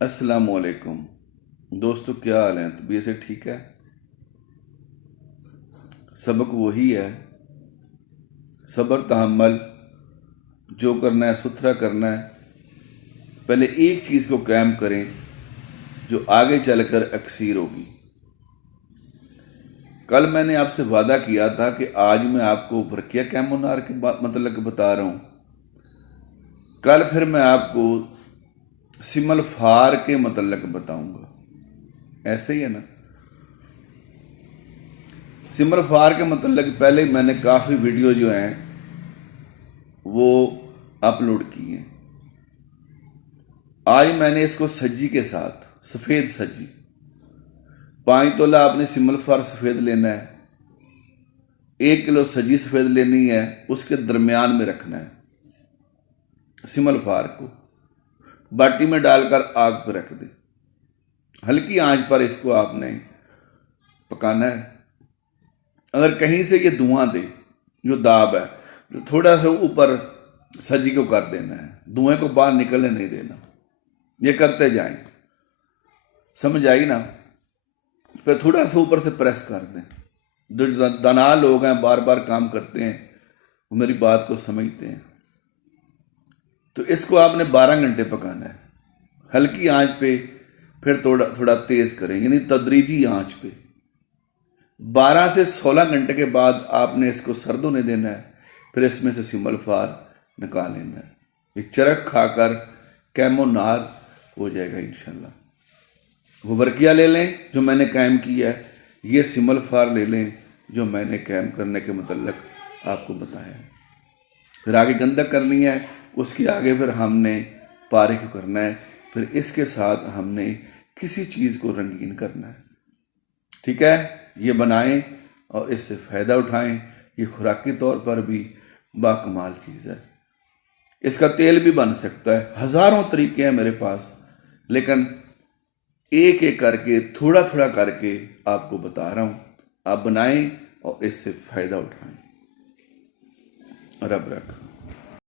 अस्सलामुअलैकुम दोस्तों, क्या हाल है? तबीयत से ठीक है? सबक वही है, सब्र तहम्मुल। जो करना है सुथरा करना है। पहले एक चीज़ को कायम करें जो आगे चलकर अक्सीर होगी। कल मैंने आपसे वादा किया था कि आज मैं आपको वर्किया कैमोनार के मतलब बता रहा हूँ। कल फिर मैं आपको सिमल फार के मतलब बताऊंगा। ऐसे ही है ना? सिमल फार के मतलब पहले मैंने काफ़ी वीडियो जो हैं वो अपलोड किए हैं। आज मैंने इसको सज्जी के साथ, सफ़ेद सज्जी 5 तोला आपने सिमल फार सफ़ेद लेना है। 1 किलो सज्जी सफ़ेद लेनी है, उसके दरमियान में रखना है। सिमल फार को बाटी में डालकर आग पर रख दे। हल्की आंच पर इसको आपने पकाना है। अगर कहीं से ये धुआं दे, जो दाब है, तो थोड़ा सा ऊपर सज्जी को कर देना है, धुएं को बाहर निकलने नहीं देना। ये करते जाएं, समझ आई ना? फिर थोड़ा सा ऊपर से प्रेस कर दें। जो दाना लोग हैं, बार बार काम करते हैं, वो मेरी बात को समझते हैं। तो इसको आपने 12 घंटे पकाना है, हल्की आंच पे। फिर थोड़ा थोड़ा तेज करें, यानी तदरीजी आंच पे। 12 से 16 घंटे के बाद आपने इसको सर्द होने देना है। फिर इसमें से सिमल फार निकाल लेना है। ये चरख खाकर कैमोनार हो जाएगा इंशाल्लाह। वो वर्किया ले लें जो मैंने कायम किया है, ये सिमल फार ले लें जो मैंने कायम करने के मतलब आपको बताया है। फिर आगे गंदक करनी है, उसके आगे फिर हमने पारे को करना है। फिर इसके साथ हमने किसी चीज़ को रंगीन करना है। ठीक है? ये बनाएं और इससे फ़ायदा उठाएं। ये खुराकी तौर पर भी बाकमाल चीज़ है। इसका तेल भी बन सकता है। हज़ारों तरीके हैं मेरे पास, लेकिन एक एक करके, थोड़ा थोड़ा करके आपको बता रहा हूँ। आप बनाएं और इससे फ़ायदा उठाएं। रब रखा।